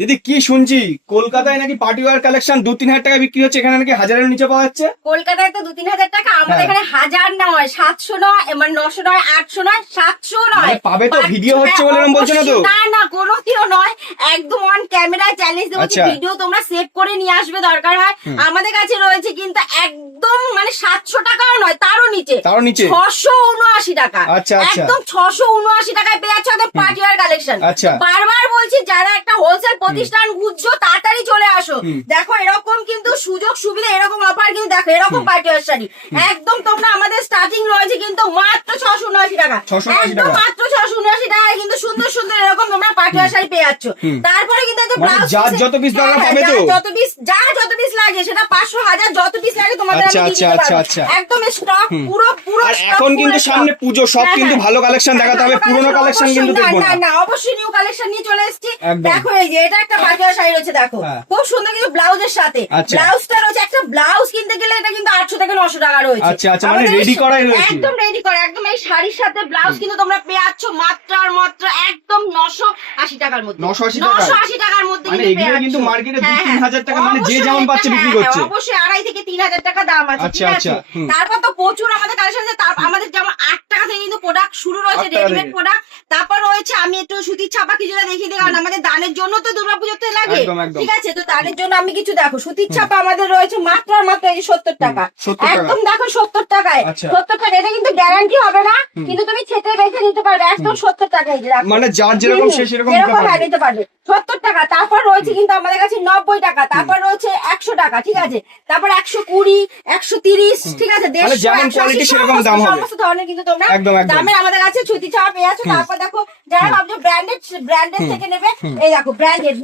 দিদি কি শুনছি কলকাতায় নাকি পার্টি ওয়্যার কালেকশন 2-3 হাজার টাকা বিক্রি হচ্ছে, এখানে নাকি 1000-এর নিচে পাওয়া যাচ্ছে? কলকাতায় তো 2-3 হাজার টাকা, আমাদের এখানে 1000 নয়, 700 নয়, মানে 900 নয়, 800 নয়, 700 নয়। পাবে তো, ভিডিও হচ্ছে বলে এরকম বলছো না তো? না না, কোনো দিনও নয়, একদম অন ক্যামেরায় চ্যালেঞ্জ দেবো, ভিডিও তোমরা সেভ করে নিয়ে আসবে দরকার হয়। আমাদের কাছে রয়েছে কিন্তু একদম মানে 700 টাকাও নয়, তারও নিচে 679 টাকা। আচ্ছা আচ্ছা, একদম 679 টাকায় পেয়ে যাচ্ছ একদম পার্টি ওয়্যার কালেকশন। বারবার বলছি যারা একটা হোলসেল প্রতিষ্ঠান খুঁজছো তাড়াতাড়ি চলে আসো। দেখো এরকম কিন্তু সুযোগ সুবিধা, এরকম অফার কিন্তু দেখো, এরকম পার্টি ওয়্যার শাড়ি একদম তোমরা আমাদের স্টার্টিং রয়েছে কিন্তু মাত্র 679 টাকা, একদম মাত্র 679 টাকায় কিন্তু সুন্দর সুন্দর এরকম তোমরা পার্টি ওয়্যার শাড়ি পেয়ে যাচ্ছ। তারপরে কিন্তু যার যত পিস দরকার পাবে তো, যত পিস লাগে সেটা 500 1000 যত পিস লাগে তোমাদের আমি দিয়ে দিতে পারবো। একদম স্টক পুরো এখন কিন্তু সামনে পুজো, সব কিন্তু ভালো কালেকশন দেখাতে হবে, পুরনো কালেকশন কিন্তু দেখবো না। না অবশ্যই নিউ কালেকশন নিয়ে চলে এসেছি। দেখো এই যে এটা একটা পার্টি ওয়্যার শাড়ি রয়েছে, দেখো খুব সুন্দর কিন্তু ব্লাউজের সাথে। ব্লাউজটা রয়েছে, একটা ব্লাউজ কিনতে গেলে এটা কিন্তু 800 থেকে 900 টাকা রয়েছে। আচ্ছা আচ্ছা, মানে রেডি করাই রয়েছে, একদম রেডি করা, একদম এই শাড়ির সাথে ব্লাউজ কিন্তু তোমরা পেয়ে যাচ্ছ মাত্র আর মাত্র একদম 980 টাকার মধ্যে। 980 টাকার মধ্যে মানে এগুলো কিন্তু মার্কেটে 2-3 হাজার টাকা, মানে যে যেমন পাচ্ছে বিক্রি করছে। অবশ্যই 2500 থেকে 3000 টাকা দাম আছে, ঠিক আছে। তারপর তো প্রচুর আমাদের কালেকশন আছে, আমাদের যেমন 8 টাকা থেকে কিন্তু প্রোডাক্ট শুরু রয়েছে, রেডিমেড প্রোডাক্ট। তারপর রয়েছে, আমি একটু সুতির ছাপা কিছুটা দেখিয়ে দিই, কারণ আমাদের দানের জন্য তো দুর্গাপুজোতে লাগে, ঠিক আছে। তো দানের জন্য আমি কিছু দেখো, সুতির ছাপা আমাদের রয়েছে মাত্র আর মাত্র 70 টাকা, একদম দেখো 70 টাকায়। 70 টাকা, এটা কিন্তু গ্যারান্টি হবে না, কিন্তু তুমি ছেটে বেছে নিতে পারবে একদম 70 টাকায়, মানে যার যেরকম সে সেরকম নিতে পারবে 70 টাকা। তারপর রয়েছে কিন্তু আমাদের কাছে 90 টাকা, তারপর রয়েছে 100 টাকা, ঠিক আছে। তারপর 120, 130, ঠিক আছে, 150 সমস্ত ধরনের কিন্তু তোমরা দামের আমাদের কাছে সুতি ছাপা পেয়ে যাচ্ছ। তারপর দেখো যারা ভাবছো ব্র্যান্ডেড থেকে নেবে, এই দেখো ব্র্যান্ডেড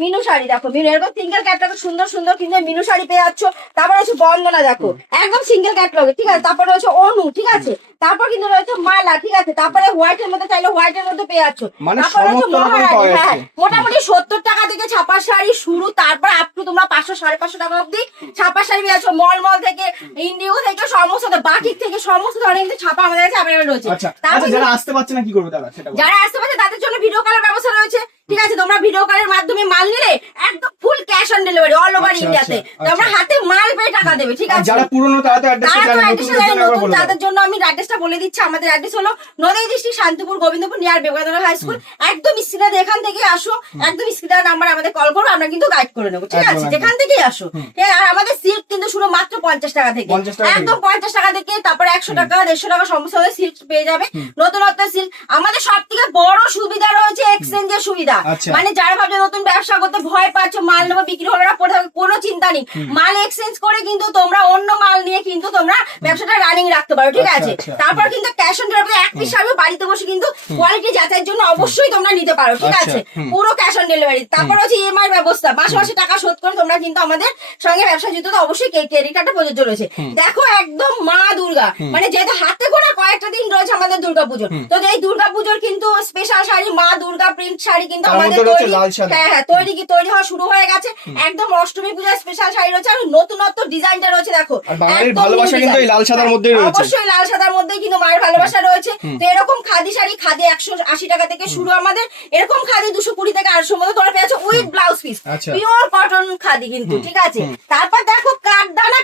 মিনু শাড়ি, দেখো মিনু এরকম সিঙ্গেল ক্যাটালগ সুন্দর সুন্দর কিন্তু মিনু শাড়ি পেয়ে যাচ্ছ। তারপর হচ্ছে বন্দনা, দেখো একদম সিঙ্গেল ক্যাটালগ, ঠিক আছে। তারপর রয়েছে অনু, ঠিক আছে। তারপর কিন্তু রয়েছে মালা, ঠিক আছে। তারপরে হোয়াইটের মধ্যে চাইলে হোয়াইটের মধ্যে পেয়ে যাচ্ছ। তারপর রয়েছে মহারানী, হ্যাঁ মোটামুটি 70 টাকা থেকে ছাপা শাড়ি শুরু, তারপর আপ টু তোমরা 500-550 টাকা অব্দি ছাপা শাড়ি পেয়ে যাচ্ছ। মল থেকে, ইন্ডিগো থেকে, সমস্ত বাটিক থেকে সমস্ত ধরনের কিন্তু ছাপা আমাদের কাছে অ্যাভেলেবল রয়েছে। যারা আসতে পারছে না কি করবে তারা? যারা আসতে পারছে তাদের জন্য ভিডিও কলের ব্যবস্থা রয়েছে, ঠিক আছে। তোমরা ভিডিও কলের মাধ্যমে মাল নিলে একদম full cash on delivery all over ইন্ডিয়াতে, তোমরা হাতে মাল পেয়ে টাকা দেবে, ঠিক আছে। যারা পুরনো তাদের জন্য আমি অ্যাড্রেসটা বলে দিচ্ছি। আমাদের অ্যাড্রেস হলো Nadia district Shantipur Gobindapur near Vivekananda high school. একদম স্ক্রিনে এখান থেকে আসো, একদম স্ক্রিনের নাম্বার আমাদের কল করো, আমরা কিন্তু গাইড করে নেবো, ঠিক আছে। যেখান থেকেই আসো, আর আমাদের সিল্ক কিন্তু শুরু মাত্র 50 টাকা থেকে, একদম 50 টাকা থেকে। তারপরে 100 টাকা 150 টাকা সমস্ত সিল্ক পেয়ে যাবে, নতুনত্ব সিল্ক। আমাদের সব থেকে বড় সুবিধা রয়েছে এক্সচেঞ্জের সুবিধা। মানে যারা ভাবছে নতুন ব্যবসা করতে ভয় পাচ্ছ, মাল নেবো বিক্রি হলো না পড়ে থাকবে, কোনো চিন্তা নেই। মাল এক্সচেঞ্জ করে কিন্তু তোমরা অন্য মাল নিয়ে কিন্তু তোমরা ব্যবসাটা রানিং রাখতে পারো, ঠিক আছে। তারপর কিন্তু ক্যাশ অন ডেলিভারি, এক পিস শাড়ি বাড়িতে বসে কিন্তু কোয়ালিটি যাচাইয়ের জন্য অবশ্যই তোমরা নিতে পারো, ঠিক আছে, পুরো ক্যাশ অন ডেলিভারি। তারপর হচ্ছে ইএমআই ব্যবস্থা, মাসে মাসে টাকা শোধ করে তোমরা কিন্তু আমাদের সঙ্গে ব্যবসা যুক্ত, তো অবশ্যই ক্রেডিট কার্ডটা প্রযোজ্য রয়েছে। দেখো একদম মা দুর্গা, মানে যেহেতু হাতে গোনা কয়েকটা দিন রয়েছে আমাদের দুর্গাপুজোর, তো এই দুর্গাপুজোর কিন্তু স্পেশাল শাড়ি মা দুর্গা প্রিন্ট শাড়ি কিন্তু আমাদের তৈরি হওয়া শুরু হয়ে গেছে। একদম অষ্টমী পূজার স্পেশাল শাড়ি রয়েছে, আর নতুনত্ব ডিজাইনটা রয়েছে। দেখো ভালোবাসা কিন্তু এই লাল সাদার মধ্যেই রয়েছে, অবশ্যই লাল সাদার মধ্যেই কিন্তু মায়ের ভালোবাসা রয়েছে। তো এরকম খাদি শাড়ি, খাদি 180 টাকা থেকে শুরু আমাদের, এরকম খাদি 220 থেকে 800 মধ্যে তোমরা পেয়েছো with blouse piece, pure cotton khadi কিন্তু, ঠিক আছে। তারপর দেখো কাঠদানা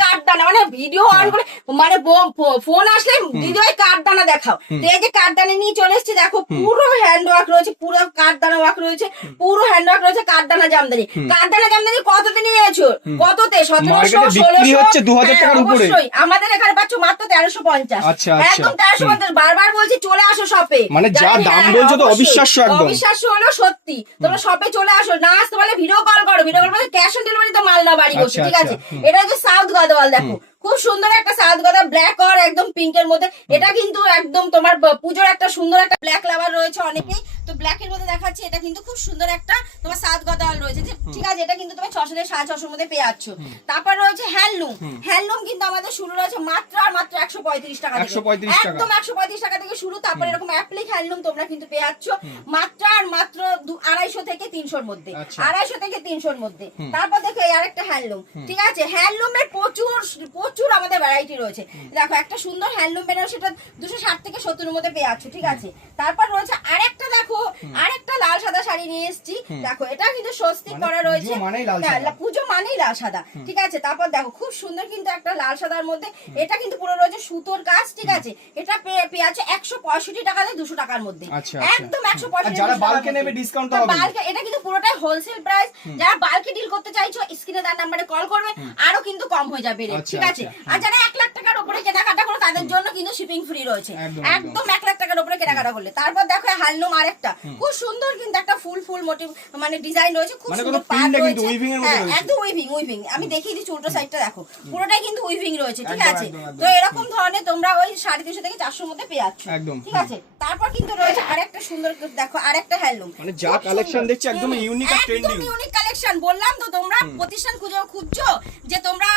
কাঠদানা, মানে ভিডিও অন করে মানে ফোন আসলে দিদি ভাই কাঠদানা দেখাও। তো এই যে কাঠদানা নিয়ে চলে এসেছি, দেখো পুরো হ্যান্ড ওয়ার্ক রয়েছে, পুরো কাঠদানা ওয়ার্ক রয়েছে, পুরো হ্যান্ড ওয়ার্ক রয়েছে। কাঠদানা জামদানি কততে নিয়েছো? কততে? 1700, 1600, অবশ্যই আমাদের এখানে পাচ্ছ মাত্র 1350, একদম 1350। বারবার বলছি চলে আসো শপে, মানে যা দাম বলছো তো অবিশ্বাস্য, একদম অবিশ্বাস্য হলো সত্যি। তোমরা শপে চলে আসো, না আসতে পারলে ভিডিও কল করো, ভিডিও কল করে ক্যাশ অন ডেলিভারি তো মাল না বাড়ি বসে, ঠিক আছে। এটা হচ্ছে সাউথ গদওয়াল, দেখো খুব সুন্দর একটা সাউথ গদা, ব্ল্যাক আর একদম পিঙ্কের মধ্যে। এটা কিন্তু একদম তোমার পুজোর একটা সুন্দর একটা ব্ল্যাক লাভার রয়েছে অনেকেই, তো ব্ল্যাক এর মধ্যে দেখাচ্ছি। এটা কিন্তু খুব সুন্দর একটা তোমার সাউথ গদওয়াল রয়েছে, ঠিক আছে। এটা কিন্তু তুমি 600 থেকে 650 মধ্যে পেয়ে যাচ্ছ। তারপর রয়েছে হ্যান্ডলুম কিন্তু আমাদের শুরু রয়েছে মাত্র আর মাত্র 135 টাকা থেকে, একদম 135 টাকা থেকে শুরু। তারপর এরকম অ্যাপ্লিক হ্যান্ডলুম তোমরা কিন্তু পেয়ে যাচ্ছ মাত্র আর মাত্র 250 থেকে 300 মধ্যে, 250 থেকে 300 মধ্যে। তারপর দেখো এই আরেকটা হ্যান্ডলুম, ঠিক আছে। হ্যান্ডলুমের প্রচুর আমাদের ভ্যারাইটি রয়েছে। দেখো একটা সুন্দর হ্যান্ডলুম বেনারসি, সেটা 260 থেকে 70 মধ্যে পেয়ে যাচ্ছ, ঠিক আছে। তারপর রয়েছে আরেকটা, দেখো আরেকটা লাল শাড়ি নিয়ে এসেছি দেখো, এটা কিন্তু স্বস্তিক করা রয়েছে, পুজো মানেই লাল হ্যাঁ, সাদা। পুজো মানেই লাল সাদা, ঠিক আছে। তারপর দেখো খুব সুন্দর কিন্তু একটা লাল সাদার মধ্যে, এটা কিন্তু পুরো রয়েছে সুতোর কাজ, ঠিক আছে। এটা পেয়ে আছে 165 টাকা থেকে 200 টাকার মধ্যে, আচ্ছা, একদম আর 165 যারা বালকে নেবে ডিসকাউন্ট তো হবে। বালকে এটা কিন্তু পুরোটাই হোলসেল প্রাইস, যারা বালকে ডিল করতে চাইছো স্ক্রিনে তার নাম্বারে কল করবে, আরো কিন্তু কম হয়ে যাবে রেট, আচ্ছা, ঠিক আছে। আচ্ছা, আর যারা 1 লাখ টাকার উপরে কেনাকাটা করো তাদের জন্য কিন্তু শিপিং ফ্রি রয়েছে, একদম, একদম 1 লাখ টাকার উপরে কেনাকাটা করলে। তারপর দেখো হ্যান্ডলুম আরেকটা খুব সুন্দর কিন্তু একটা ফুল মোটিভ মানে ডিজাইন রয়েছে, খুব মানে সুন্দর কোনো পাড় print কিন্তু রয়েছে, weaving এর মধ্যে হ্যাঁ, রয়েছে। একদম উইভিং আমি দেখিয়ে দিচ্ছি উল্টো সাইডটা দেখো, পুরোটাই কিন্তু উইভিং রয়েছে, ঠিক একদম, আছে। একদম, একদম। তো এরকম ধরনের তোমরা ওই 350 থেকে 400 মধ্যে পেয়ে যাচ্ছ, একদম, ঠিক আছে। তারপর কিন্তু রয়েছে আরেকটা সুন্দর দেখো আরেকটা হ্যান্ডলুম, মানে যা কালেকশন দেখছি একদম ইউনিক আর ট্রেন্ডিং। একদম ইউনিক কালেকশন। বললাম তো তোমরা প্রতিষ্ঠান খুঁজছো যে তোমরা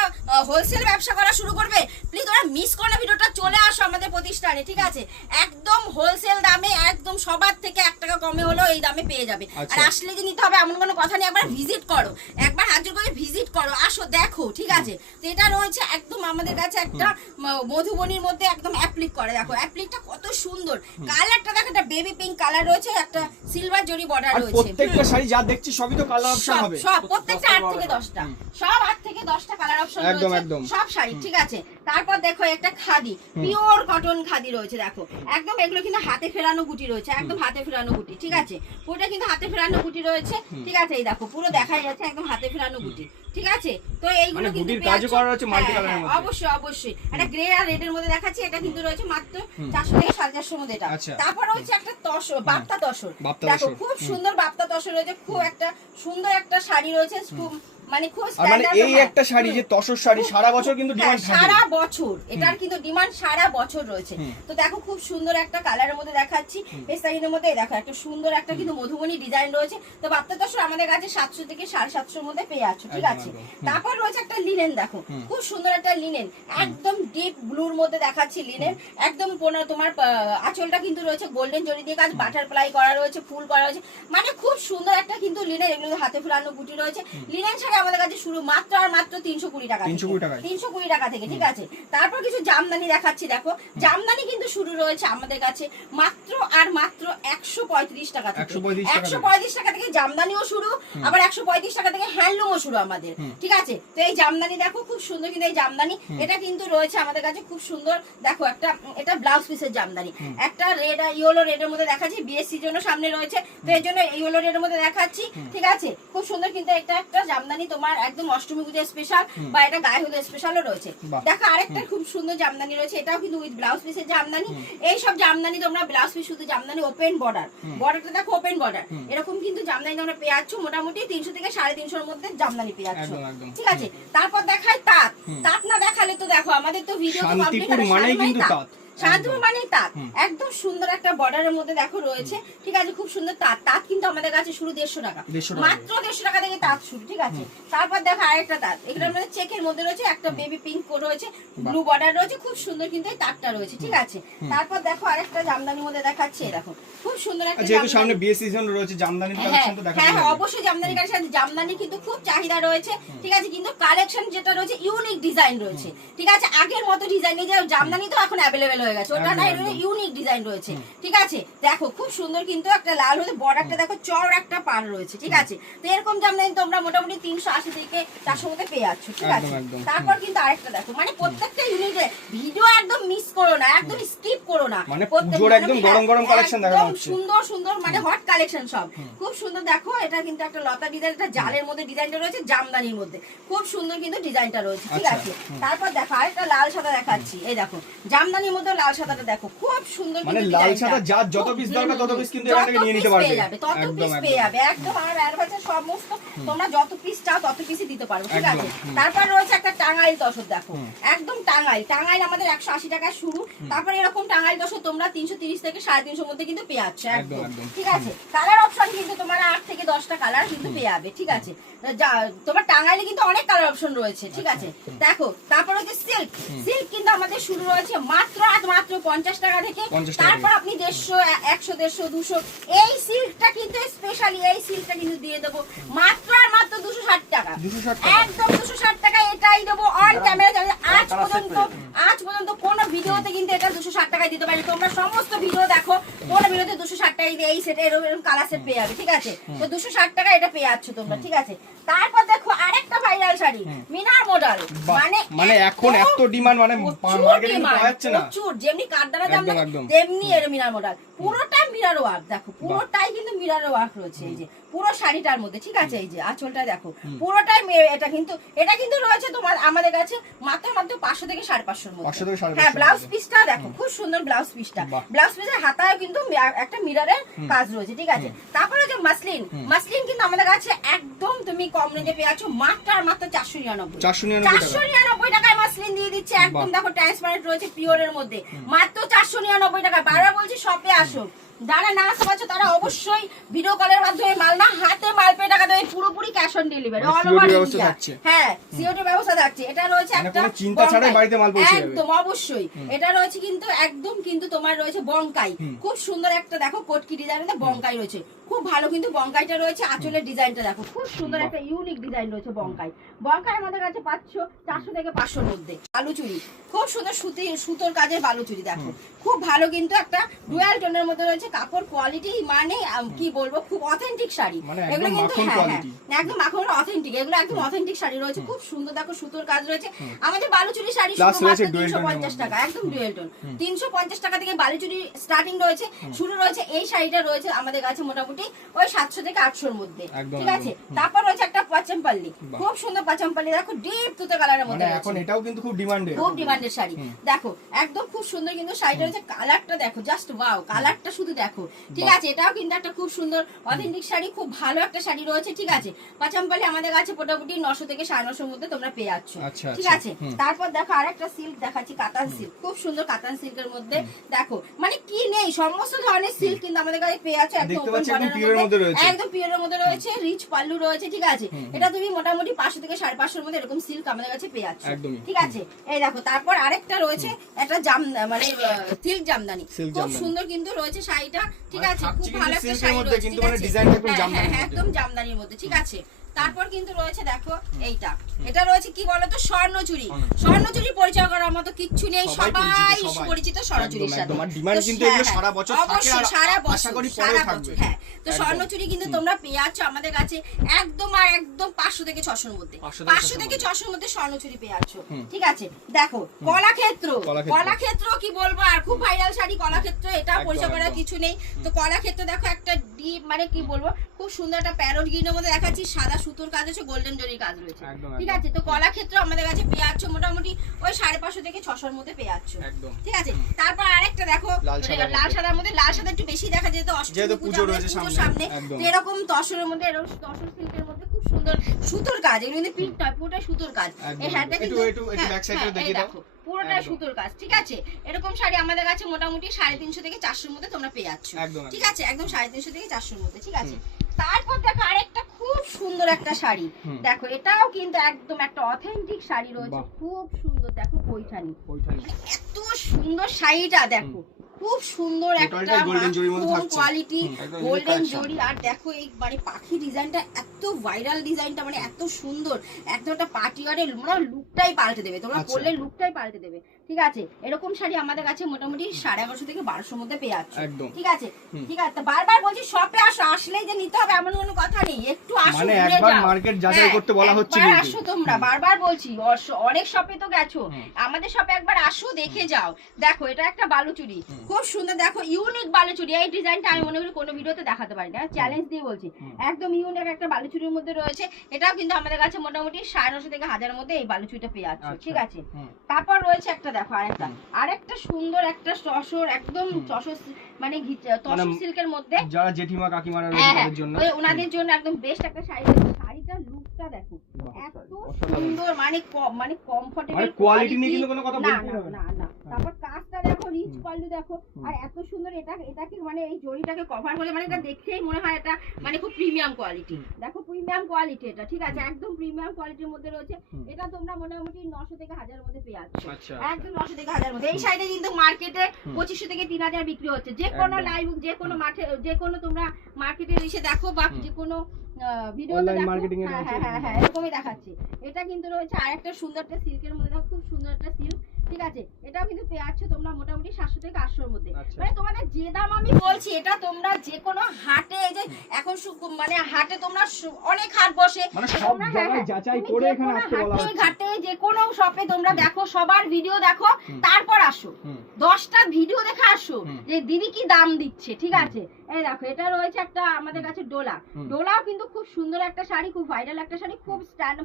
হোলসেল ব্যবসা করা শুরু করবে, প্লিজ তোমরা মিস করো না ভিডিওটা, চলে আসো আমাদের প্রতিষ্ঠানে, ঠিক আছে। একদম হোলসেল দামে, একদম সবার থেকে 1 টাকা কমে হলো এই দামে পেয়ে যাবে। আর আসলে যে নিতে হবে এমন কোনো কথা নেই, একবার ভিজিট করো, একবার হাত জোড় করে ভিজিট করো, আসো দেখো, ঠিক আছে। তো এটা রয়েছে একদম আমাদের কাছে একটা মধুবনীর মধ্যে একদম অ্যাপ্লিক করে, দেখো অ্যাপ্লিকটা কত সুন্দর, কালারটা দেখো, একটা বেবি পিঙ্ক কালার রয়েছে, একটা সিলভার জরি বর্ডার আর রয়েছে। প্রত্যেকটা শাড়ি যা দেখছি সবই তো কালার অপশন হবে। সব প্রত্যেকটা 8 থেকে 10টা, সব 8 থেকে 10টা কালার অপশন একদম, রয়েছে একদম। সব শাড়ি, ঠিক আছে। তারপর দেখো একটা খাদি, পিওর কটন খাদি রয়েছে, দেখো একদম এগুলো কিন্তু হাতে ফেরানো গুটি রয়েছে, একদম হাতে ফেরানো গুটি, ঠিক আছে। পুরোটা কিন্তু হাতে ফেরানো গুটি রয়েছে, ঠিক আছে। এই দেখো পুরো দেখাই যাচ্ছে একদম হাতে ফেরানো গুটি, ঠিক আছে। তো এইগুলো মানে কিন্তু গুটির কাজও করা রয়েছে মাল্টি কালারের হ্যাঁ, মধ্যে। অবশ্যই একটা গ্রে আর রেড এর মধ্যে দেখাচ্ছি, এটা কিন্তু রয়েছে মাত্র 400 থেকে 450 মধ্যে এটা। আচ্ছা। তারপর রয়েছে একটা তসর, বাপ্তা তসর, বাপ্তা দেখো তসর, খুব সুন্দর বাপ্তা তসর রয়েছে, খুব একটা সুন্দর একটা শাড়ি রয়েছে, খুব মানে খুব আর মানে স্ট্যান্ডার্ড। এই একটা শাড়ি যে তসর শাড়ি সারা বছর কিন্তু ডিমান্ড থাকে। সারা বছর এটার কিন্তু ডিমান্ড সারা বছর রয়েছে। তো দেখো খুব সুন্দর একটা কালারের মধ্যে দেখাচ্ছি, পেস্তারিনের মধ্যে দেখো একটা সুন্দর একটা কিন্তু মধুবনী ডিজাইন রয়েছে। তো বাপ্তা তসর আমাদের কাছে 700 থেকে 750 মধ্যে পেয়ে যাচ্ছ, ঠিক আছে। তারপর রয়েছে একটা লিনেন, দেখো খুব সুন্দর একটা লিনেন, একদম ডিপ ব্লুর মধ্যে দেখাচ্ছি লিনেন, একদম তোমার আঁচলটা কিন্তু রয়েছে গোল্ডেন জরি দিয়ে কাজ, বাটারফ্লাই করা রয়েছে, ফুল করা রয়েছে, মানে খুব সুন্দর একটা কিন্তু লিনেন, এগুলো হাতে ফেরানো গুটি রয়েছে। লিনেন শাড়ি আমাদের কাছে শুরু মাত্র 320 টাকা, 320 টাকা থেকে, ঠিক আছে। তারপর কিছু জামদানি দেখাচ্ছি, দেখো জামদানি কিন্তু শুরু রয়েছে আমাদের কাছে মাত্র 135 টাকা থেকে, 135 টাকা থেকে জামদানিও শুরু, আবার 135 টাকা থেকে হ্যান্ডলুমও শুরু আমাদের, ঠিক আছে। তো এই জামদানি দেখো খুব সুন্দর কিন্তু এই জামদানি, এটা কিন্তু রয়েছে আমাদের কাছে খুব সুন্দর, দেখো একটা এটা ব্লাউজ পিসের জামদানি, একটা রেড ইয়েলো রেড এর মধ্যে দেখাচ্ছি, বিএসসি জন্য সামনে রয়েছে, তো এর জন্য ইয়েলো রেড এর মধ্যে দেখাচ্ছি, ঠিক আছে। খুব সুন্দর কিন্তু এটা একটা জামদানি, তোমার একদম অষ্টমী পুজো স্পেশাল বা এটা গায়ে হলুদ স্পেশালও রয়েছে। দেখো আরেকটা খুব সুন্দর জামদানি রয়েছে, এটাও কিন্তু উইথ ব্লাউজ পিসের জামদানি। এই সব জামদানি তোমরা ব্লাউজ পিস শুধু জামদানি ওপেন বর্ডারটা দেখো ওপেন বর্ডার, এরকম কিন্তু জামদানি তোমরা পেয়ে যাচ্ছ মোটামুটি 300 থেকে 350 মধ্যে জামদানি পেয়ে যাচ্ছ, ঠিক আছে। তারপর দেখাই তাঁত না দেখালে তো দেখো আমাদের তো ভিডিও তো কমপ্লিট শান্তিপুর মানেই কিন্তু তাঁত, শান্তিপুর মানেই তাঁত, একদম সুন্দর একটা বর্ডারের মধ্যে দেখো রয়েছে, ঠিক আছে। খুব সুন্দর তাঁত কিন্তু আমাদের কাছে শুরু 150 টাকা, মাত্র 150 টাকা থেকে তাঁত শুরু, ঠিক আছে। তারপর দেখো আরেকটা তাঁত, এগুলোর মধ্যে চেকের মধ্যে রয়েছে, একটা বেবি পিঙ্ক রয়েছে, ব্লু বর্ডার রয়েছে, খুব সুন্দর কিন্তু এই তাঁতটা রয়েছে, ঠিক আছে। তারপর দেখো আরেকটা জামদানির মধ্যে দেখাচ্ছে, দেখো খুব সুন্দর একটা যেহেতু সামনে বিয়ে সিজন রয়েছে জামদানি কালেকশন তো দেখাতে হবে। অবশ্যই জামদানি কালেকশন, জামদানি কিন্তু খুব চাহিদা রয়েছে, ঠিক আছে। কিন্তু কালেকশন যেটা রয়েছে ইউনিক ডিজাইন রয়েছে, ঠিক আছে। আগের মতো ডিজাইন নেই, যে জামদানি তো এখন অ্যাভেলেবেল হয়ে গেছে, ওটা না, ইউনিক ডিজাইন রয়েছে, ঠিক আছে। দেখো খুব সুন্দর কিন্তু একটা লাল হতে বর্ডারটা দেখো চওড়া একটা পাড় রয়েছে, ঠিক আছে। তো এরকম জামদানি তোমরা মোটামুটি 380 থেকে 400 মধ্যে পেয়ে যাচ্ছ, ঠিক আছে। তারপর কিন্তু আরেকটা দেখো, মানে প্রত্যেকটা ইউনিক ভিডিও একদম মিস করো না, একদম স্কিপ করো না, মানে পুজোর একদম গরম গরম কালেকশন দেখানো হচ্ছে, সুন্দর মানে হট কালেকশন সব খুব সুন্দর। দেখো এটা কিন্তু একটা লতা ডিজাইন, একটা জালের মধ্যে ডিজাইনটা রয়েছে, জামদানির মধ্যে খুব সুন্দর কিন্তু ডিজাইনটা রয়েছে, ঠিক আছে। তারপর দেখো আরেকটা লাল সাদা দেখাচ্ছি, এই দেখো জামদানির মধ্যে লাল সাদাটা দেখো খুব সুন্দর, মানে লাল সাদা যার যত পিস দরকার তত পিস কিন্তু এখান থেকে নিয়ে নিতে পারবে, তত পিস পেয়ে যাবে একদম। আর অ্যাডভান্স সমস্ত তোমরা যত পিস চাও তত পিসই দিতে পারবে, ঠিক আছে। তারপর রয়েছে একটা টাঙ্গাইল তসর, দেখো একদম টাঙ্গাইল আমাদের 180 টাকা শুরু। তারপর এরকম টাঙ্গাইল তসর তোমরা 330 থেকে 350 মধ্যে কিন্তু পেয়ে যাচ্ছ, একদম, ঠিক আছে। কালার অপশন কিন্তু তোমার 8 থেকে 10টা কালার কিন্তু পেয়ে যাবে, ঠিক আছে। তোমার টাঙ্গাইলে কিন্তু অনেক কালার অপশন রয়েছে, ঠিক আছে। দেখো তারপর হচ্ছে সিল্ক কিন্তু আমাদের শুরু রয়েছে মাত্র 50 টাকা থেকে। তারপর আপনি 150, 100, 150, 200 এই সিল্কটা কিন্তু স্পেশালি এই সিল্কটা কিন্তু দিয়ে দেবো মাত্র 260 টাকা, একদম 260 টাকা এটাই দেবো অন ক্যামেরা। আজ পর্যন্ত কোন ভিডিওতে কিন্তু এটা 260 টাকায় দিতে পারি, তোমরা সমস্ত ভিডিও দেখো, কোন ভিডিওতে 260 টাকা দিয়ে এই সেটে এরকম কালার সেট পেয়ে যাবে, ঠিক আছে? তো 260 টাকা এটা পেয়ে যাচ্ছ তোমরা, ঠিক আছে? তারপর দেখো আরেকটা ভাইরাল শাড়ি মিনার মডেল, মানে এখন এত ডিমান্ড, মানে মার্কেটে পাওয়া যাচ্ছে না প্রচুর, যেমনি কাঠদানা দাম তেমনি এর মিনার মডেল, পুরোটা মিনার ওয়ার্ক, দেখো পুরোটাই কিন্তু মিনার ওয়ার্ক রয়েছে এই যে পুরো শাড়িটার মধ্যে, ঠিক আছে? এই যে আঁচলটা দেখো পুরোটাই এটা কিন্তু রয়েছে তোমার আমাদের কাছে মাত্র 500 থেকে 550 মধ্যে। হ্যাঁ, ব্লাউজ পিসটা দেখো খুব সুন্দর, ব্লাউজ পিসটা, ব্লাউজ পিসের হাতায় কিন্তু একটা মিররের কাজ রয়েছে, ঠিক আছে? তারপরে যে মাসলিন কিন্তু আমাদের কাছে একদম তুমি কম রেঞ্জে পেয়ে যাচ্ছ মাত্র 499 টাকায় মাসলিন দিয়ে দিচ্ছে একদম। দেখো ট্রান্সপারেন্ট রয়েছে পিওরের মধ্যে, মাত্র 499 টাকা। বারবার বলছি শপে আসো, যারা না আসতে পারছো তারা অবশ্যই ভিডিও কলের মাধ্যমে মাল না হাতে মাল পেয়ে টাকা দেবে, পুরোপুরি cash on delivery, all over India. হ্যাঁ, সিওটি ব্যবস্থা থাকছে। এটা রয়েছে একটা চিন্তা ছাড়াই বাড়িতে মাল পৌঁছে যাবে একদম অবশ্যই। এটা রয়েছে কিন্তু একদম কিন্তু তোমার রয়েছে বঙ্কাই, খুব সুন্দর একটা দেখো কোটকি ডিজাইনের বঙ্কাই রয়েছে, খুব ভালো কিন্তু বঙ্কাইটা রয়েছে। আঁচলের ডিজাইনটা দেখো খুব সুন্দর একটা ইউনিক ডিজাইন রয়েছে বঙ্কাই আমাদের কাছে 400 থেকে 500 মধ্যে। বালুচুরি খুব সুন্দর সুতোর কাজের বালুচুরি দেখো খুব ভালো কিন্তু একটা ডুয়াল টোনের মধ্যে রয়েছে, কাপড় কোয়ালিটি মানে কি বলবো খুব অথেন্টিক শাড়ি এগুলো কিন্তু। হ্যাঁ, একদম মাখন অথেন্টিক, এগুলো একদম অথেন্টিক শাড়ি রয়েছে, খুব সুন্দর দেখো সুতোর কাজ রয়েছে। আমাদের বালুচুরি শাড়ি শুধুমাত্র 350 টাকা, একদম ডুয়াল টোন 350 টাকা থেকে বালুচুরি স্টার্টিং রয়েছে, শুরু রয়েছে। এই শাড়িটা রয়েছে আমাদের কাছে মোটামুটি ওই 700 থেকে 800 এর মধ্যে, ঠিক আছে? তারপর রয়েছে একটা পাচামপাল্লি, খুব সুন্দর পাচামপাল্লি দেখো ডিপ তুতে কালারের মধ্যে, এখন এটাও কিন্তু খুব ডিমান্ডের শাড়ি দেখো একদম খুব সুন্দর কিন্তু শাড়িটা রয়েছে। কালারটা দেখো জাস্ট ওয়াও, কালারটা শুধু দেখো, ঠিক আছে? এটাও কিন্তু একটা খুব সুন্দর অথেন্টিক শাড়ি, খুব ভালো একটা শাড়ি রয়েছে, ঠিক আছে? পাচামপাল্লি আমাদের কাছে মোটামুটি 900 থেকে 950 মধ্যে তোমরা পেয়ে যাচ্ছ, ঠিক আছে? তারপর দেখো আরেকটা সিল্ক দেখাচ্ছি, কাতান সিল্ক, খুব সুন্দর কাতান সিল্কের মধ্যে দেখো মানে কি নেই সমস্ত ধরনের সিল্ক কিন্তু আমাদের কাছে পেয়ে যাচ্ছ একদম ওপেন বর্ডারের মধ্যে, একদম পিওরের মধ্যে রয়েছে, রিচ পাল্লু রয়েছে, ঠিক আছে? এটা তুমি মোটামুটি 500 থেকে 550 এর মধ্যে এরকম সিল্ক আমাদের কাছে পেয়ে যাচ্ছ, ঠিক আছে? এই দেখো তারপর আরেকটা রয়েছে একটা মানে সিল্ক জামদানি, খুব সুন্দর কিন্তু রয়েছে শাড়িটা, ঠিক আছে? খুব ভালো একটা শাড়ি রয়েছে, ঠিক আছে? একদম জামদানির মধ্যে, ঠিক আছে? তারপর কিন্তু রয়েছে দেখো এইটা, এটা রয়েছে কি বলতো স্বর্ণচুরি। স্বর্ণচুরি পরিচয় করার মতো কিচ্ছু নেই, সবাই পরিচিত স্বর্ণচুরির সাথে। অবশ্যই সারা বছর, হ্যাঁ। তো স্বর্ণচুরি কিন্তু তোমরা পেয়ে যাচ্ছ আমাদের কাছে একদম 500 থেকে 600 এর মধ্যে, 500 থেকে 600 এর মধ্যে স্বর্ণচুরি পেয়ে যাচ্ছ, ঠিক আছে? দেখো কলাক্ষেত্র কি বলবো, আর খুব ভাইরাল শাড়ি কলাক্ষেত্র, এটা পরিচয় করার কিছু নেই। তো কলাক্ষেত্র দেখো একটা ডিপ মানে কি বলবো খুব সুন্দর একটা প্যারট গ্রিনের মধ্যে দেখাচ্ছি, সাদা সুতোর কাজ আছে, গোল্ডেন জরির কাজ রয়েছে, ঠিক আছে? তো কলাক্ষেত্র আমাদের কাছে পেয়ে যাচ্ছ মোটামুটি ওই 550 থেকে 600 এর মধ্যে পেয়ে যাচ্ছ, ঠিক আছে? তারপর আরেকটা দেখো লাল সাদার মধ্যে, লাল সাদা একটু বেশি দেখা যেত অষ্টমী পূজা রয়েছে সামনে, এরকম তসরের মধ্যে, এরকম তসর সিল্কের মধ্যে খুব সুন্দর সুতোর কাজ, এগুলো কিন্তু প্রিন্ট নয়, পুরোটা সুতোর কাজ। এই হ্যাটটা কিন্তু দেখো পুরোটা সুতোর কাজ, ঠিক আছে? এরকম শাড়ি আমাদের কাছে মোটামুটি 350 থেকে 400 এর মধ্যে তোমরা পেয়ে যাচ্ছ, ঠিক আছে? একদম 350 থেকে 400 এর মধ্যে, ঠিক আছে? তারপর দেখো আরেকটা খুব সুন্দর একটা শাড়ি দেখো, এটাও কিন্তু একদম একটা অথেন্টিক শাড়ি রয়েছে, খুব সুন্দর দেখো পৈঠানি, এত সুন্দর শাড়িটা দেখো, খুব সুন্দর একটা কোয়ালিটি গোল্ডেন জরি। আর দেখো এই মানে পাখি ডিজাইনটা এত ভাইরাল, ডিজাইনটা মানে এত সুন্দর, একদম একটা পার্টি ওয়ারের লুকটাই পাল্টে দেবে, তোমরা পরলে লুকটাই পাল্টে দেবে, ঠিক আছে? এরকম শাড়ি আমাদের কাছে মোটামুটি 1150 থেকে 1200 মধ্যে পেয়ে যাচ্ছে, ঠিক আছে? ঠিক আছে, বারবার বলছি শপে আসো, আসলেই যে নিতে হবে এমন কোনো কথা নেই, একটু আসো, মানে একবার মার্কেট যাচাই করতে বলা হচ্ছে, আসো তোমরা, বারবার বলছি অনেক শপে তো গেছো, আমাদের শপে একবার আসো, দেখে যাও। দেখো এটা একটা বালুচুরি, খুব সুন্দর দেখো ইউনিক বালুচুরি, এই ডিজাইনটা আমি মনে করি কোনো ভিডিওতে দেখাতে পারি না, চ্যালেঞ্জ দিয়ে বলছি, একদম ইউনিক একটা বালুচুরির মধ্যে রয়েছে। এটাও কিন্তু আমাদের কাছে মোটামুটি 950 থেকে 1000 মধ্যে এই বালুচুরিটা পেয়ে যাচ্ছে, ঠিক আছে? তারপর রয়েছে একটা দেখো আরেকটা সুন্দর একটা তসর, একদম তসর মানে তসর সিল্কের মধ্যে, যারা জেঠিমা কাকিমারা রয়েছে জন্য ওনাদের জন্য একদম বেস্ট একটা শাড়ি। শাড়িটার লুকটা দেখো এত সুন্দর, মানে কমফোর্টেবল, কোয়ালিটি নিয়ে কিন্তু কোনো কথা বলতে হবে না। তারপর কাজটা দেখো, রিচ পাল্লু দেখো, আর এত সুন্দর, এটাকে মানে এই জরিটাকে কভার করে, মানে এটা দেখেই মনে হয় এটা মানে খুব প্রিমিয়াম কোয়ালিটি। দেখো প্রিমিয়াম কোয়ালিটি এটা, ঠিক আছে? একদম প্রিমিয়াম কোয়ালিটির মধ্যে রয়েছে। এটা তোমরা মোটামুটি 900 থেকে 1000 এর মধ্যে পেয়ে যাচ্ছ, একদম 900 থেকে 1000 এর মধ্যে। এই শাড়িটা কিন্তু মার্কেটে 2500 থেকে 3000 বিক্রি হচ্ছে, যে কোনো লাইভ, যে কোনো মাঠে, যে কোনো তোমরা মার্কেটে এসে দেখো বা যে কোনো ভিডিওতে দেখো, হ্যাঁ এরকমই দেখাচ্ছে। এটা কিন্তু রয়েছে আরেকটা সুন্দর একটা সিল্কের মধ্যে, খুব সুন্দর একটা সিল্ক, ঠিক আছে, এটাও কিন্তু পেয়ে যাচ্ছ তোমরা মোটামুটি 700 থেকে 800 এর মধ্যে। আচ্ছা। মানে তোমাদের যে দাম আমি বলছি, এটা তোমরা যে কোনো হাটে, এই যে এখন মানে হাটে তোমরা অনেক হাট বসে, মানে সব তোমরা জায়গায় যাচাই করে এখানে আসতে বলা হচ্ছে। ঘাটে যে কোনো শপে তোমরা দেখো, সবার ভিডিও দেখো, তারপর আসো, 10টা ভিডিও দেখে আসো যে দিদি কি দাম দিচ্ছে। ঠিক আছে, এই দেখো এটা রয়েছে একটা আমাদের কাছে ডোলা। ডোলাও কিন্তু খুব সুন্দর একটা শাড়ি, খুব ভাইরাল একটা শাড়ি, খুব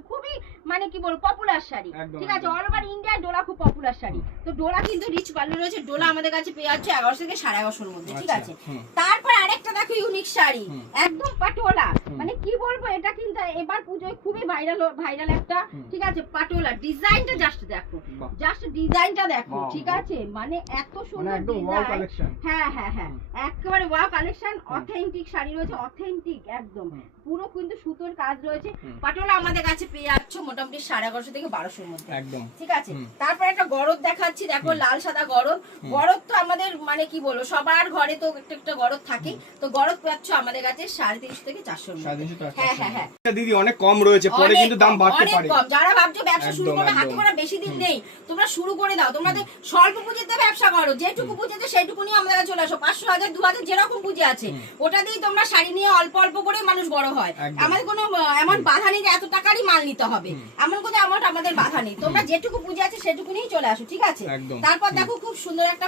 খুবই মানে কি বলবো পপুলার শাড়ি। ঠিক আছে, অল ওভার ইন্ডিয়া ডোলা খুব পপুলার শাড়ি। তো ডোলা কিন্তু রিচ ভ্যালু রয়েছে। ডোলা আমাদের কাছে পেয়ে যাচ্ছে 1100 থেকে 1150 এর মধ্যে। ঠিক আছে, তারপর আরেকটা দেখো ইউনিক শাড়ি, একদম পাটোলা, মানে কি বলবো, এটা কিন্তু এবার পুজোয় খুবই ভাইরাল একটা। ঠিক আছে, পাটোলা ডিজাইনটা জাস্ট দেখো, জাস্ট ডিজাইনটা দেখো। ঠিক আছে, মানে এত সুন্দর ডিজাইন। হ্যাঁ হ্যাঁ হ্যাঁ, একেবারে ওয়াও কালেকশন, অথেন্টিক শাড়ি রয়েছে, অথেন্টিক একদম, পুরো কিন্তু সুতোর কাজ রয়েছে। পাটোলা আমাদের কাছে পেয়ে যাচ্ছ মোটামুটি 1150 থেকে 1200 এর মধ্যে একদম। ঠিক আছে, তারপর একটা গরদ দেখাচ্ছি, দেখো লাল সাদা গরদ। গরদ তো আমাদের মানে কি বলবো, সবার ঘরে তো একটা গরদ থাকে। তো গরদ পাচ্ছ আমাদের কাছে 350 থেকে 400 এর মধ্যে। হ্যাঁ হ্যাঁ হ্যাঁ দিদি অনেক কম রয়েছে, পরে কিন্তু দাম বাড়তে পারে। কম, যারা ভাবছো ব্যবসা শুরু করবে, হাতে করা বেশি দিন নেই, তোমরা শুরু করে দাও। তোমাদের স্বল্প পুঁজিতে ব্যবসা করো, যেটুকু পুঁজিতে সেইটুকু নিয়ে আমাদের কাছে চলে আসো। 500, 1000, 2000 যেরকম পুঁজি আছে ওটা দিয়ে তোমরা শাড়ি নিয়ে অল্প অল্প করে মানুষ বড় হয়। আমাদের কোনো এমন বাধা নেই যে এত টাকারই মাল নিতে হবে, এমন কোনো অ্যামাউন্ট আমাদের বাধা নেই। তোমরা যেটুকু পুঁজি আছে সেটুকু নিয়েই চলে আসো। ঠিক আছে, তারপর দেখো খুব সুন্দর একটা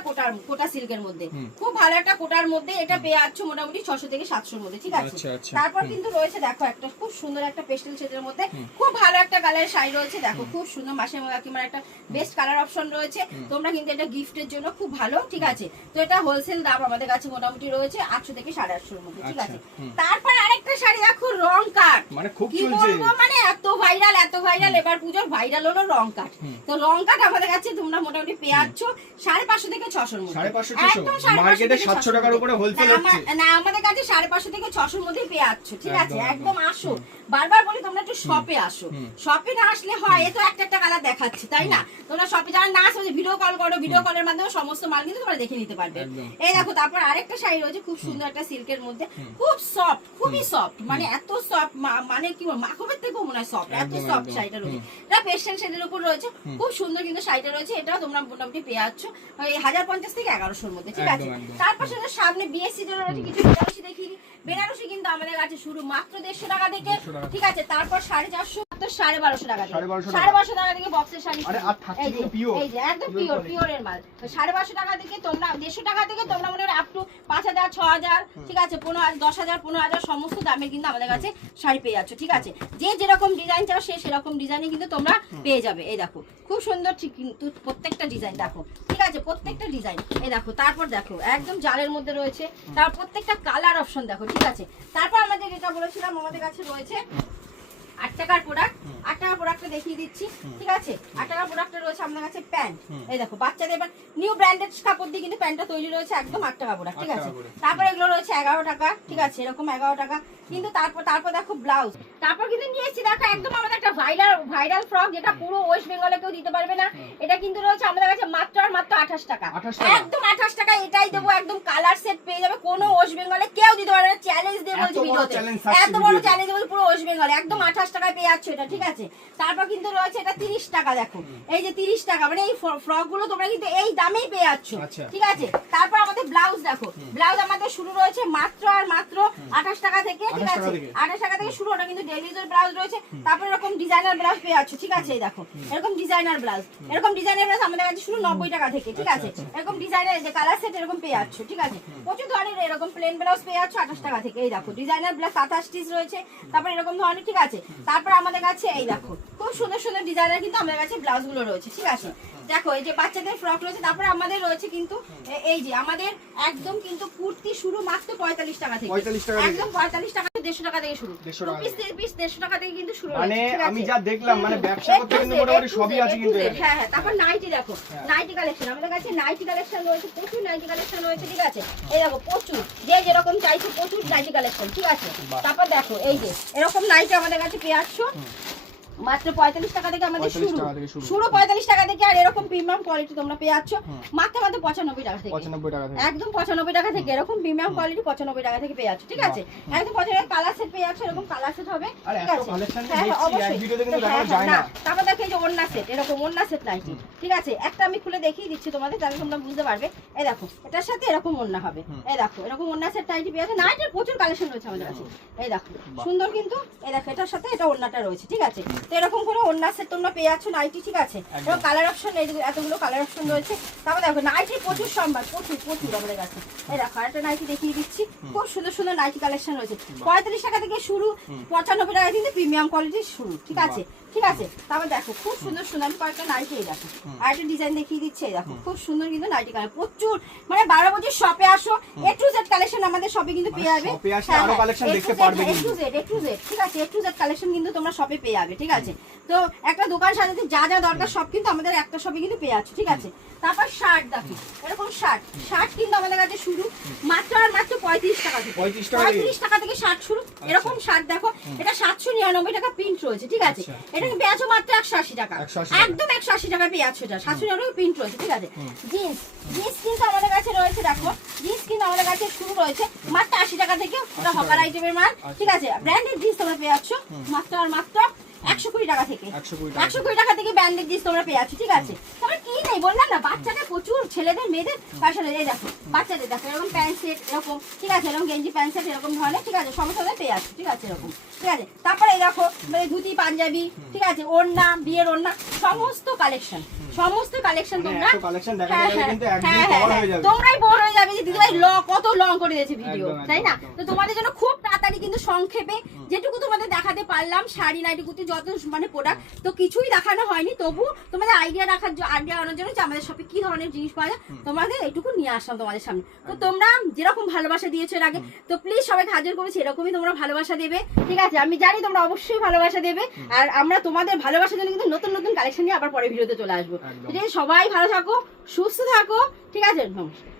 কোটা সিল্কের মধ্যে, খুব ভালো একটা কোটার মধ্যে, এটা পেয়ে যাচ্ছ মোটামুটি 600 থেকে 700 এর মধ্যে। ঠিক আছে, তারপর কিন্তু রয়েছে দেখো একটা খুব সুন্দর একটা পেস্টেল শেডের মধ্যে, খুব ভালো একটা কালারের শাড়ি রয়েছে। দেখো খুব সুন্দর, মাসের কাকিমার একটা বেস্ট কালার অপশন রয়েছে। তোমরা কিন্তু এটা গিফটের জন্য খুব ভালো। ঠিক আছে, তো এটা হোলসেল দাম আমাদের কাছে মোটামুটি রয়েছে 800 থেকে 850 এর মধ্যে। ঠিক আছে, তারপর আরেকটা শাড়ি দেখো রং কাট, মানে খুব কি চলছে, বলবো, মানে এত ভাইরাল এবার পুজোর ভাইরাল হলো রং কাট। তো রং কাট আমাদের কাছে তোমরা মোটামুটি পেয়ে যাচ্ছ 550 থেকে 600 এর মধ্যে। 550 মার্কেটে 700 টাকার উপরে হোলসেল হচ্ছে না, আমাদের কাছে 550 থেকে 600 এর মধ্যে পেয়ে যাচ্ছ। ঠিক আছে, একদম আসো, বারবার বলি তোমরা একটু শপে আসো। শপে না আসলে হয়, এ তো একটা কালার দেখাচ্ছি তাই না, তোমরা শপে যারা না আসো ভিডিও কল করো, ভিডিও কলের মাধ্যমে সমস্ত মাল কিন্তু তোমরা দেখে নিতে পারবে। এই দেখো, তারপর আরেকটা শাড়ি রয়েছে খুব সুন্দর একটা সিল্কের মধ্যে, খুব সফট, খুবই সফট, মানে এত সফট, মানে কি বলবো, মাখনের থেকেও মনে হয় সফট, এত সফট শাড়িটা রয়েছে। এটা পেস্টেল শেডের উপর রয়েছে, খুব সুন্দর কিন্তু শাড়িটা রয়েছে। এটাও তোমরা মোটামুটি পেয়ে যাচ্ছ 1050 থেকে 1100 এর মধ্যে। ঠিক আছে, তারপর সামনে বিএসসি জন্য রয়েছে কিছু বেনারসি দেখিয়ে। বেনারসি কিন্তু আমাদের কাছে শুরু মাত্র 150 টাকা থেকে। ঠিক আছে, তারপর 450, 1250 টাকা থেকে, 1250 টাকা থেকে বক্সের শাড়ি। এই যে একদম পিওরের মাল। 1250 টাকা থেকে তোমরা 150 টাকা থেকে তোমরা মনে হয় আপ টু 5000, 6000, ঠিক আছে, 15,000, 10,000, 15,000 সমস্ত দামের কিন্তু আমাদের কাছে শাড়ি পেয়ে যাচ্ছ। ঠিক আছে, যে যেরকম ডিজাইন চাও সে সেরকম ডিজাইনে কিন্তু তোমরা পেয়ে যাবে। এই দেখো খুব সুন্দর, ঠিক কিন্তু প্রত্যেকটা ডিজাইন দেখো। ঠিক আছে, প্রত্যেকটা ডিজাইন এই দেখো। তারপর দেখো একদম জালের মধ্যে রয়েছে, তার প্রত্যেকটা কালার অপশন দেখো। ঠিক আছে, তারপর আমাদের যেটা বলেছিলাম আমাদের কাছে রয়েছে 8 টাকার প্রোডাক্ট। 8 টাকার প্রোডাক্টটা দেখিয়ে দিচ্ছি। ঠিক আছে, 8 টাকার প্রোডাক্টটা রয়েছে আমাদের কাছে প্যান্ট। এই দেখো বাচ্চাদের এবার নিউ ব্র্যান্ডেড কাপড় দিয়ে কিন্তু প্যান্টটা তৈরি রয়েছে, একদম 8 টাকা প্রোডাক্ট। ঠিক আছে, তারপর এগুলো রয়েছে 11 টাকা। ঠিক আছে, এরকম 11 টাকা কিন্তু। তারপর দেখো ব্লাউজ, তারপর কিন্তু নিয়ে এসেছি দেখো একদম আমাদের একটা ভাইরাল ফ্রক, যেটা পুরো ওয়েস্ট বেঙ্গলে কেউ দিতে পারবে না। এটা কিন্তু রয়েছে আমাদের কাছে মাত্র 28 টাকা, একদম 28 টাকা। এটাই দেবো, একদম কালার সেট পেয়ে যাবে, কোনো ওয়েস্ট বেঙ্গলে কেউ দিতে পারবে না। চ্যালেঞ্জ দিয়ে বলছি ভিডিওতে, এত বড় চ্যালেঞ্জ বলছি পুরো ওয়েস্ট বেঙ্গলে, একদম 28 টাকায় পেয়ে যাচ্ছ এটা। ঠিক আছে, তারপর কিন্তু রয়েছে এটা 30 টাকা। দেখো এই যে 30 টাকা, মানে এই ফ্রক গুলো তোমরা কিন্তু এই দামেই পেয়ে যাচ্ছ। ঠিক আছে, তারপর আমাদের ব্লাউজ দেখো, ব্লাউজ আমাদের শুরু রয়েছে মাত্র 28 টাকা থেকে। ঠিক আছে, 28 টাকা থেকে শুরু, ওটা কিন্তু ডেইলি ইউজের ব্লাউজ রয়েছে। তারপর এরকম ডিজাইনার ব্লাউজ পেয়ে যাচ্ছ। ঠিক আছে, এই দেখো এরকম ডিজাইনার ব্লাউজ, আমাদের কাছে শুরু 90 টাকা থেকে। ঠিক আছে, এরকম ডিজাইনার যে কালার সেট এরকম পেয়ে যাচ্ছ। ঠিক আছে, প্রচুর ধরনের এরকম প্লেন ব্লাউজ পেয়ে যাচ্ছ 28 টাকা থেকে। এই দেখো ডিজাইনার ব্লাউজ 27 পিস রয়েছে, তারপর এরকম ধরনের। ঠিক আছে, তারপর আমাদের কাছে এই দেখো খুব সুন্দর সুন্দর ডিজাইনার কিন্তু আমাদের কাছে ব্লাউজ গুলো রয়েছে। ঠিক আছে, দেখো এই যে বাচ্চাদের ফ্রক রয়েছে। তারপর আমাদের রয়েছে কিন্তু এই যে আমাদের একদম কিন্তু কুর্তি শুরু মাত্র 45 টাকা থেকে, একদম 45 টাকা, 150 টাকা থেকে শুরু, 150 টাকা থেকে কিন্তু শুরু। মানে আমি যা দেখলাম, মানে ব্যবসা করতে কিন্তু মোটামুটি সবই আছে কিন্তু। হ্যাঁ হ্যাঁ, তারপর নাইটি দেখো, নাইটি কালেকশন আমাদের কাছে, নাইটি কালেকশন রয়েছে, প্রচুর নাইটি কালেকশন রয়েছে। ঠিক আছে, এই দেখো প্রচুর, যে যেরকম চাইছো প্রচুর নাইটি কালেকশন। ঠিক আছে, তারপর দেখো এই যে এরকম নাইটি আমাদের কাছে পেয়ে আসছো। মাত্র 45 টাকা থেকে আমাদের 45 শুরু টাকা থেকে শুরু। শুরু 45 টাকা থেকে। আর এরকম প্রিমিয়াম কোয়ালিটি তোমরা পেয়ে যাচ্ছ মাত্র 95 টাকা থেকে। 95 টাকা থেকে একদম 95 টাকা থেকে এরকম প্রিমিয়াম কোয়ালিটি 95 টাকা থেকে পেয়ে যাচ্ছ, ঠিক আছে। একদম 95 কালার সেট পেয়ে যাচ্ছ, এরকম কালার সেট হবে, আর ঠিক এত আছে। কালেকশন হ্যাঁ, দেখছি এক অবশ্যই। ভিডিওতে কিন্তু হ্যাঁ, দেখানো যায় না। তারপর দেখো এই যে ওড়না সেট, এরকম ওড়না সেট নাইটি, ঠিক আছে। একটা আমি খুলে দেখিয়ে দিচ্ছি তোমাদের, তাহলে তোমরা বুঝতে পারবে। এই দেখো এটার সাথে এরকম ওড়না হবে, এই দেখো এরকম ওড়না সেট নাইটি পেয়ে যাচ্ছে। নাইটির প্রচুর কালেকশন রয়েছে আমাদের কাছে, এই দেখো সুন্দর কিন্তু। এই দেখো এটার সাথে এটা ওড়নাটা রয়েছে, ঠিক আছে। তো এরকম করে ওড়না সেট তোমরা পেয়ে যাচ্ছ নাইটি, ঠিক আছে। এবং কালার অপশন এতগুলো কালার অপশন রয়েছে। তারপর দেখো নাইটির প্রচুর সম্ভার, প্রচুর প্রচুর আমাদের কাছে। এই দেখো আরেকটা নাইটি দেখিয়ে দিচ্ছি, খুব সুন্দর সুন্দর নাইটি কালেকশন রয়েছে। 45 টাকা থেকে শুরু, 95 টাকা কিন্তু প্রিমিয়াম কোয়ালিটির শুরু, ঠিক আছে, ঠিক আছে। তারপর দেখো খুব সুন্দর সুন্দর, আমি কয়েকটা নাইটি এই দেখো আর একটা ডিজাইন দেখিয়ে দিচ্ছি, এই দেখো খুব সুন্দর কিন্তু নাইটি কালার প্রচুর। মানে 12 বছর শপে আসো, A to Z কালেকশন আমাদের শপে কিন্তু পেয়ে যাবে। শপে আসলে আরো কালেকশন দেখতে পারবে কিন্তু। A to Z, ঠিক আছে, A to Z কালেকশন কিন্তু তোমরা শপে পেয়ে যাবে, ঠিক আছে। তো একটা দোকান সাজাতে যা যা দরকার সব কিন্তু আমাদের একটা শপে কিন্তু পেয়ে যাচ্ছে, ঠিক আছে। তারপর শার্ট দেখো, এরকম শার্ট কিন্তু আমাদের কাছে শুরু মাত্র আর মাত্র 35 টাকা থেকে। 35 টাকা থেকে শার্ট শুরু। এরকম শার্ট দেখো, এটা 799 টাকা প্রিন্ট রয়েছে, ঠিক আছে। এটা কিন্তু পেয়ে যাচ্ছ মাত্র 180 টাকা, একদম 180 টাকা পেয়ে যাচ্ছ। এটা 799 প্রিন্ট রয়েছে, ঠিক আছে। জিন্স কিন্তু আমাদের কাছে রয়েছে, দেখো জিন্স কিন্তু আমাদের কাছে শুরু রয়েছে মাত্র 80 টাকা থেকে। ওটা হকার আইটেমের মাল, ঠিক আছে। ব্র্যান্ডেড জিন্স তোমরা পেয়ে যাচ্ছ মাত্র আর মাত্র 120 টাকা থেকে। 120 টাকা থেকে ব্র্যান্ডেড জিন্স তোমরা পেয়ে যাচ্ছ, ঠিক আছে। তারপরে কি নেই বললাম না, বাচ্চাদের প্রচুর, ছেলেদের মেয়েদের ফ্যাশনের। এই দেখো বাচ্চাদের দেখো এরকম প্যান্ট সেট, এরকম, ঠিক আছে, এরকম গেঞ্জি প্যান্ট সেট এরকম ধরনের, ঠিক আছে, সমস্ত পেয়ে যাচ্ছ, ঠিক আছে, এরকম, ঠিক আছে। তারপরে এই দেখো মানে ধুতি পাঞ্জাবি, ঠিক আছে, ওড়না, বিয়ের ওড়না, সমস্ত কালেকশন তোমরা তোমরাই বোর হয়ে যাবে যে দিদিভাই কত লং করে দিয়েছে ভিডিও, তাই না। তো তোমাদের জন্য খুব তাড়াতাড়ি কিন্তু সংক্ষেপে যেটুকু তোমাদের দেখাতে পারলাম, শাড়ি নাইটি কুর্তি যত মানে প্রোডাক্ট, তো কিছুই দেখানো হয়নি, তবু তোমাদের আইডিয়া আনার জন্য যে আমাদের শপে কি ধরনের জিনিস পাওয়া যায় তোমাদের এইটুকু নিয়ে আসলাম তোমাদের সামনে। তো তোমরা যেরকম ভালোবাসা দিয়েছো এর আগে, তো প্লিজ সবাইকে হাজির করেছি, এরকমই তোমরা ভালোবাসা দেবে, ঠিক আছে। আমি জানি তোমরা অবশ্যই ভালোবাসা দেবে, আর আমরা তোমাদের ভালোবাসার জন্য কিন্তু নতুন নতুন কালেকশন নিয়ে আবার পরে ভিডিওতে চলে আসবো। ঠিক আছে, সবাই ভালো থাকো, সুস্থ থাকো, ঠিক আছে, নমস্কার।